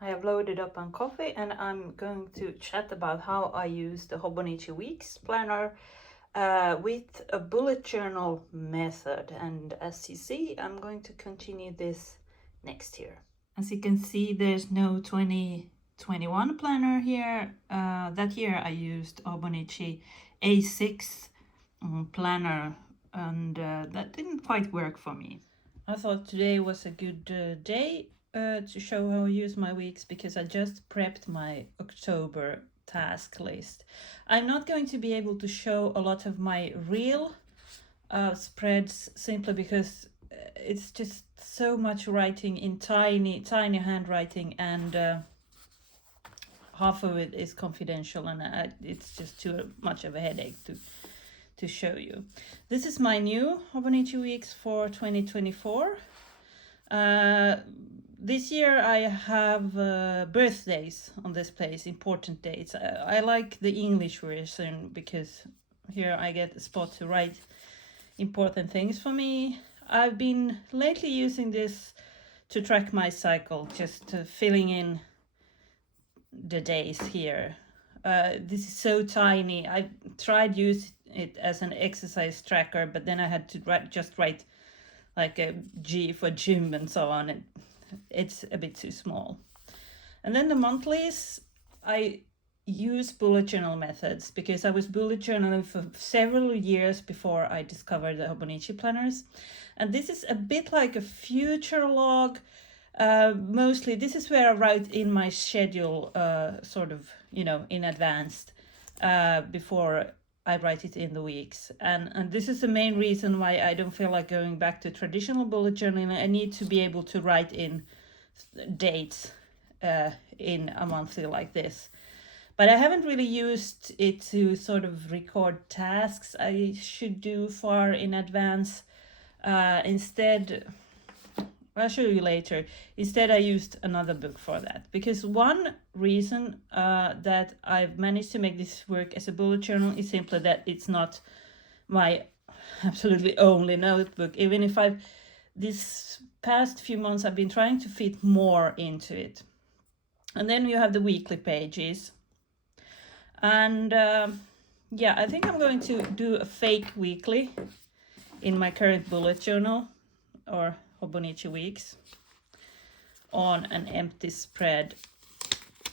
I have loaded up on coffee and I'm going to chat about how I use the Hobonichi Weeks planner with a bullet journal method. And as you see, I'm going to continue this next year. As you can see, there's no 2021 planner here. That year I used Hobonichi A6 planner, and that didn't quite work for me. I thought today was a good day to show how I use my weeks, because I just prepped my October task list. I'm not going to be able to show a lot of my real spreads, simply because it's just so much writing in tiny handwriting, and half of it is confidential, and it's just too much of a headache to show you. This is my new Hobonichi Weeks for 2024. This year I have birthdays on this place, important dates. I like the English version because here I get a spot to write important things for me. I've been lately using this to track my cycle, just filling in the days here. This is so tiny. I tried using it as an exercise tracker, but then I had to write like a G for gym and so on. It's a bit too small. And then the monthlies, I use bullet journal methods because I was bullet journaling for several years before I discovered the Hobonichi planners. And this is a bit like a future log. Mostly this is where I write in my schedule, sort of, in advance, before I write it in the weeks. And this is the main reason why I don't feel like going back to traditional bullet journaling. I need to be able to write in dates in a monthly like this. But I haven't really used it to sort of record tasks I should do far in advance. Instead, I'll show you later. Instead, I used another book for that, because one reason that I've managed to make this work as a bullet journal is simply that it's not my absolutely only notebook. Even if this past few months, I've been trying to fit more into it. And then you have the weekly pages. And yeah, I think I'm going to do a fake weekly in my current bullet journal, or Hobonichi Weeks, on an empty spread,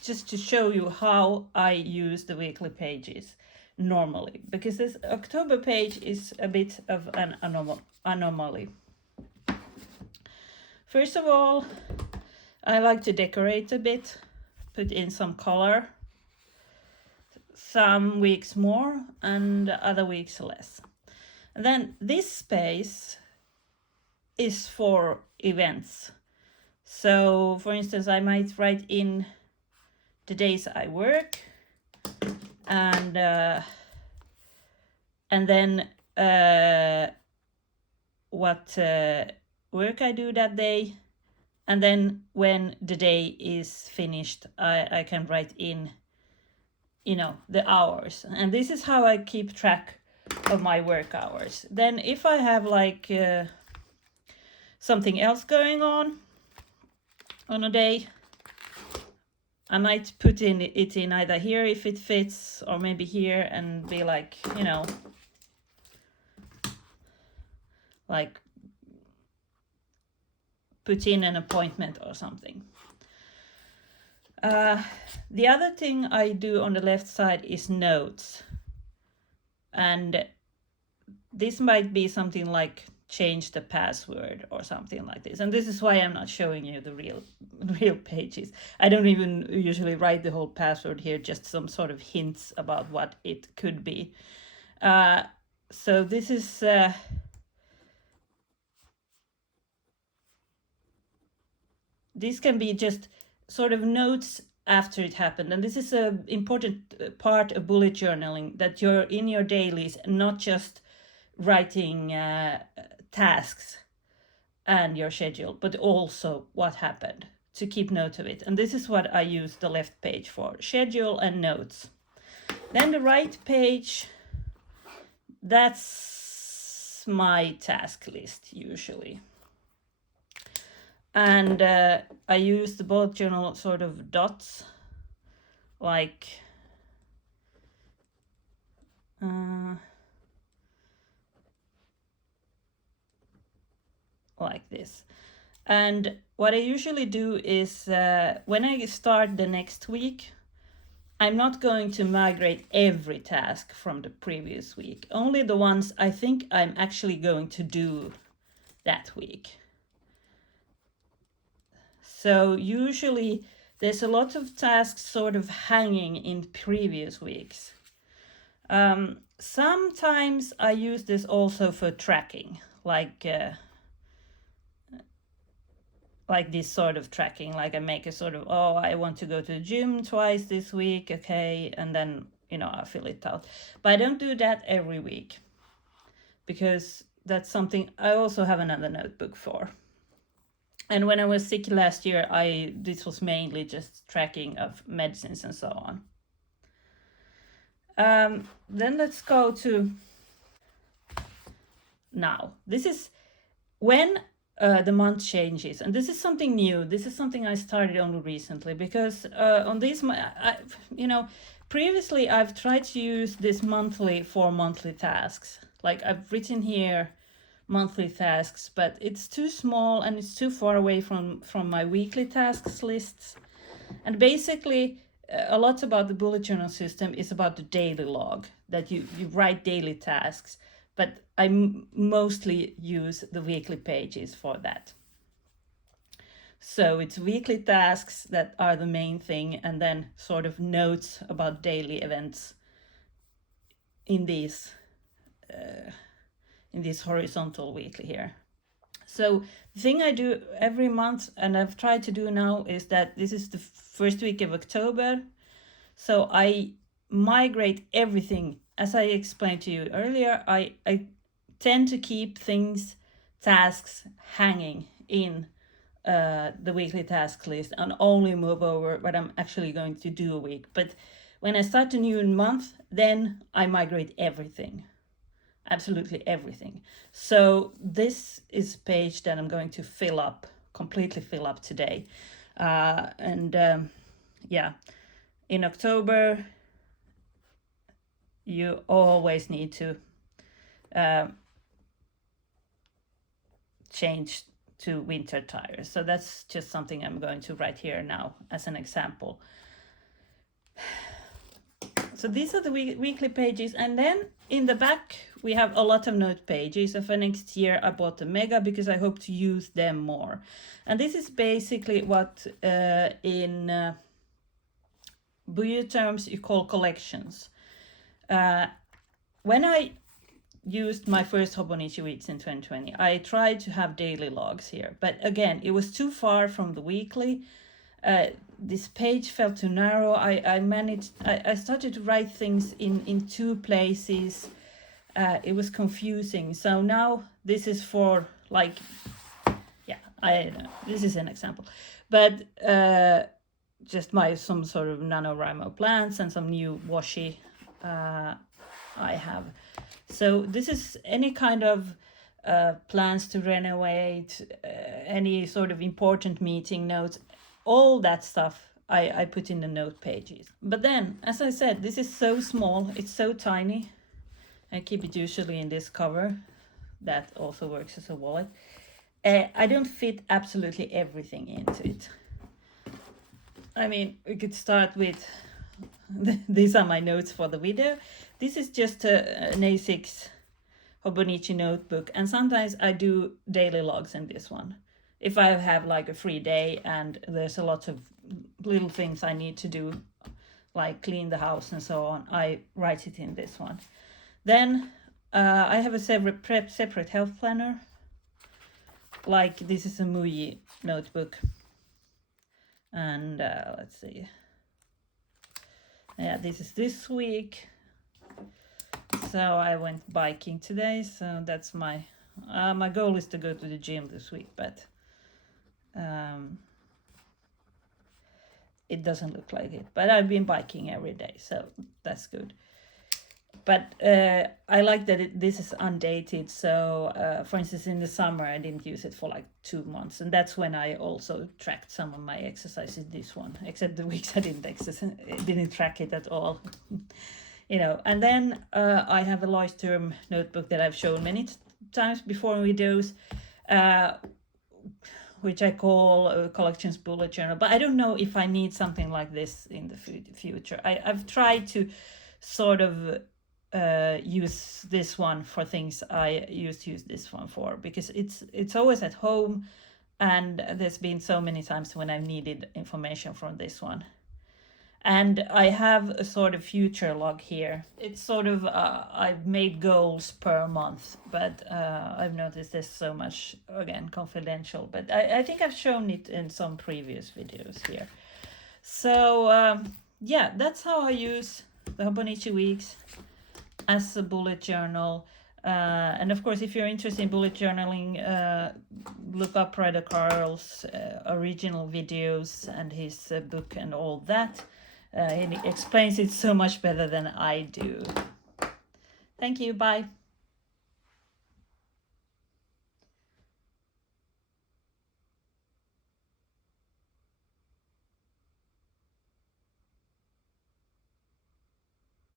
just to show you how I use the weekly pages normally, because this October page is a bit of an anomaly. First of all, I like to decorate a bit, put in some color, some weeks more and other weeks less. And then this space is for events. So for instance, I might write in the days I work, and then what work I do that day, and then when the day is finished, I can write in, the hours. And this is how I keep track of my work hours. Then if I have like something else going on a day, I might put it in either here if it fits, or maybe here, and be like, like put in an appointment or something. The other thing I do on the left side is notes. And this might be something like change the password or something like this. And this is why I'm not showing you the real pages. I don't even usually write the whole password here, just some sort of hints about what it could be. So this is this can be just sort of notes after it happened. And this is an important part of bullet journaling, that you're in your dailies, not just writing tasks and your schedule, but also what happened, to keep note of it. And this is what I use the left page for: schedule and notes. Then the right page, that's my task list usually. And I use the bullet journal sort of dots, like this. And what I usually do is when I start the next week, I'm not going to migrate every task from the previous week, only the ones I think I'm actually going to do that week. So usually there's a lot of tasks sort of hanging in previous weeks. Sometimes I use this also for tracking, like this sort of tracking, like I make a sort of, oh, I want to go to the gym twice this week, okay, and then, you know, I fill it out. But I don't do that every week, because that's something I also have another notebook for. And when I was sick last year, this was mainly just tracking of medicines and so on. Then let's go to now. This is when the month changes, and this is something new. This is something I started only recently, because on these, previously I've tried to use this monthly for monthly tasks. Like I've written here monthly tasks, but it's too small and it's too far away from my weekly tasks lists. And basically, a lot about the bullet journal system is about the daily log, that you write daily tasks, but I mostly use the weekly pages for that. So it's weekly tasks that are the main thing, and then sort of notes about daily events in these horizontal weekly here. So the thing I do every month, and I've tried to do now, is that this is the first week of October. So I migrate everything. As I explained to you earlier, I tend to keep tasks hanging in the weekly task list, and only move over what I'm actually going to do a week. But when I start a new month, then I migrate everything. Absolutely everything. So this is a page that I'm going to completely fill up today. In October, you always need to change to winter tires. So that's just something I'm going to write here now as an example. So these are the weekly pages, and then in the back we have a lot of note pages. And for next year I bought the mega because I hope to use them more. And this is basically what in bujo terms you call collections. When I used my first Hobonichi Weeks in 2020, I tried to have daily logs here, but again, it was too far from the weekly. This page felt too narrow. I started to write things in two places. It was confusing. So now this is for this is an example, but just some sort of NaNoWriMo plants and some new washi I have. So this is any kind of plans to renovate, any sort of important meeting notes, all that stuff I put in the note pages. But then, as I said, this is so small, it's so tiny. I keep it usually in this cover that also works as a wallet. I don't fit absolutely everything into it. I mean, we could start with these are my notes for the video. This is just an A6 Hobonichi notebook, and sometimes I do daily logs in this one. If I have like a free day and there's a lot of little things I need to do, like clean the house and so on, I write it in this one. Then I have a separate health planner. Like this is a Muji notebook. And let's see. Yeah, this is this week. So I went biking today, so that's my goal is to go to the gym this week, but it doesn't look like it. But I've been biking every day, so that's good. but I like that this is undated. So for instance, in the summer I didn't use it for like 2 months, and that's when I also tracked some of my exercises, this one, except the weeks I didn't track it at all. You know. And then I have a Leuchtturm notebook that I've shown many times before in videos, which I call Collections Bullet Journal. But I don't know if I need something like this in the future. I've tried to sort of use this one for things I used to use this one for, because it's always at home, and there's been so many times when I've needed information from this one. And I have a sort of future log here. It's sort of, I've made goals per month, but I've noticed there's so much, again, confidential. But I think I've shown it in some previous videos here. So yeah, that's how I use the Hobonichi Weeks as a bullet journal. And of course, if you're interested in bullet journaling, look up Ryder Carl's original videos and his book and all that. He explains it so much better than I do. Thank you. Bye.